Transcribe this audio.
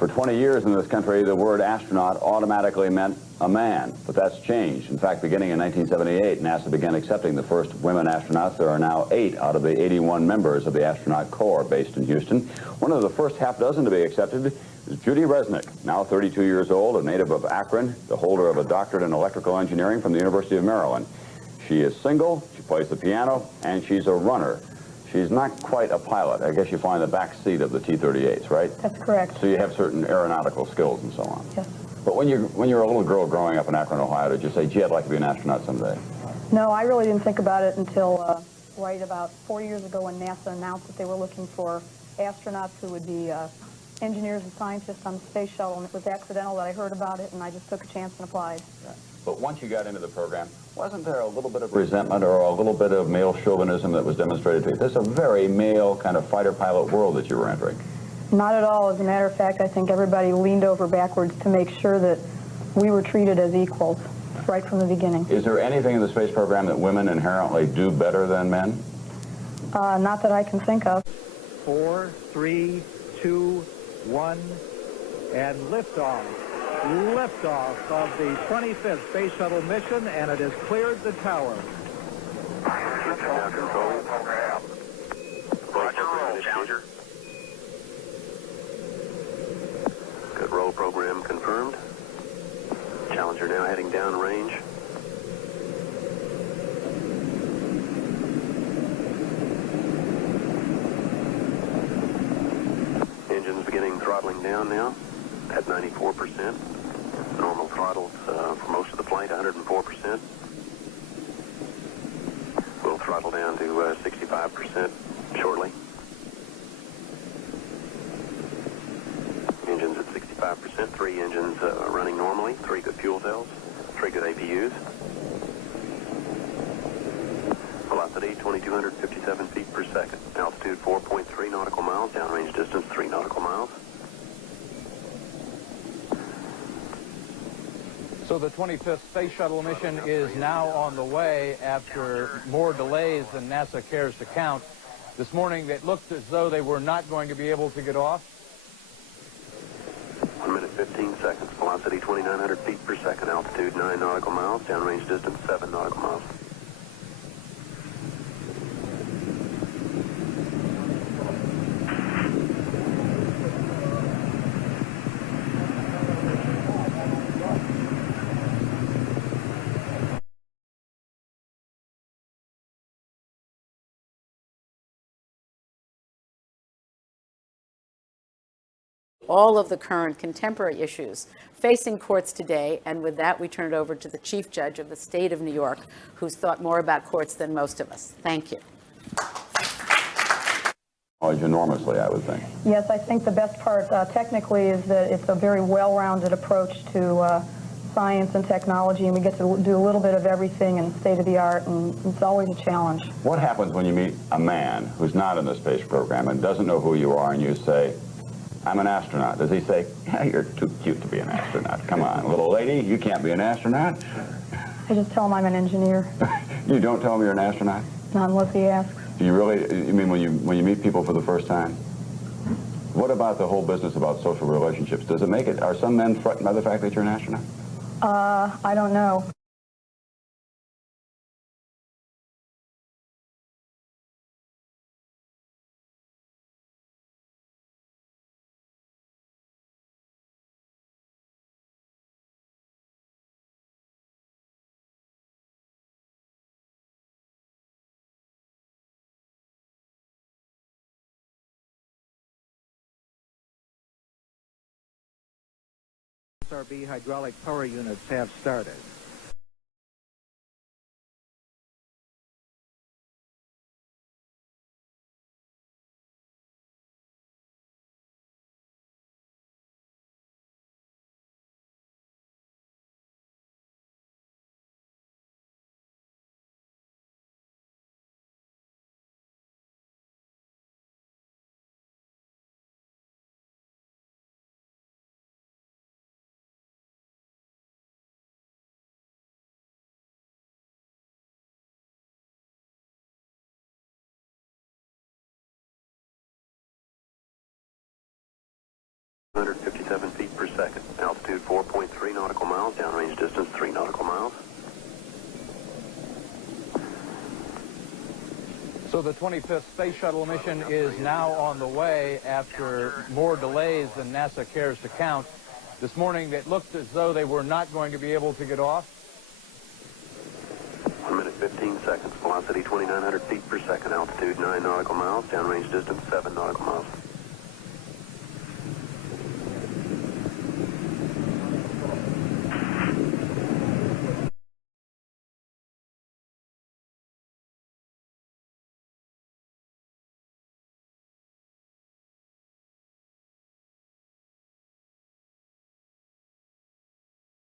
For 20 years in this country, the word astronaut automatically meant a man, but that's changed. In fact, beginning in 1978, NASA began accepting the first women astronauts. There are now 8 out of the 81 members of the astronaut corps based in Houston. One of the first half dozen to be accepted is Judith Resnik, now 32 years old, a native of Akron, the holder of a doctorate in electrical engineering from the University of Maryland. She is single, she plays the piano, and she's a runner. She's not quite a pilot. I guess you fly in the back seat of the T-38s, right? That's correct. So you have certain aeronautical skills and so on. Yes. But when you're a little girl growing up in Akron, Ohio, did you say, gee, I'd like to be an astronaut someday? No, I really didn't think about it until right about 4 years ago when NASA announced that they were looking for astronauts who would be engineers and scientists on the space shuttle, and it was accidental that I heard about it, and I just took a chance and applied. Yeah. But once you got into the program, wasn't there a little bit of resentment or a little bit of male chauvinism that was demonstrated to you? This is a very male kind of fighter pilot world that you were entering. Not at all. As a matter of fact, I think everybody leaned over backwards to make sure that we were treated as equals right from the beginning. Is there anything in the space program that women inherently do better than men? Not that I can think of. 4, 3, 2, 1, and liftoff. Liftoff of the 25th Space Shuttle mission, and it has cleared the tower. Control. Roger, roll, Challenger. Good roll program confirmed. Challenger now heading down range. Engines beginning throttling down now at 94%. Normal throttles for most of the flight, 104%. We'll throttle down to 65% shortly. Engines at 65%, 3 engines running normally, 3 good fuel cells, 3 good APUs. Velocity 2,257 feet per second. Altitude 4.3 nautical miles, downrange distance 3 nautical miles. So the 25th Space Shuttle mission is now on the way after more delays than NASA cares to count. This morning it looked as though they were not going to be able to get off. 1 minute 15 seconds. Velocity 2,900 feet per second. Altitude 9 nautical miles. Downrange distance 7 nautical miles. All of the current contemporary issues facing courts today, and with that we turn it over to the Chief Judge of the State of New York, who's thought more about courts than most of us. Thank you. Enormously, I would think. Yes, I think the best part technically is that it's a very well-rounded approach to science and technology, and we get to do a little bit of everything and state-of-the-art, and it's always a challenge. What happens when you meet a man who's not in the space program and doesn't know who you are and you say, I'm an astronaut? Does he say, yeah, you're too cute to be an astronaut. Come on, little lady, you can't be an astronaut? I just tell him I'm an engineer. You don't tell him you're an astronaut? Not unless he asks. Do you really, you mean when you meet people for the first time? What about the whole business about social relationships? Does it make it, are some men frightened by the fact that you're an astronaut? I don't know. SRB hydraulic power units have started. So the 25th Space Shuttle mission is now on the way after more delays than NASA cares to count. This morning, it looked as though they were not going to be able to get off. 1 minute 15 seconds. Velocity 2,900 feet per second. Altitude 9 nautical miles. Downrange distance 7 nautical miles.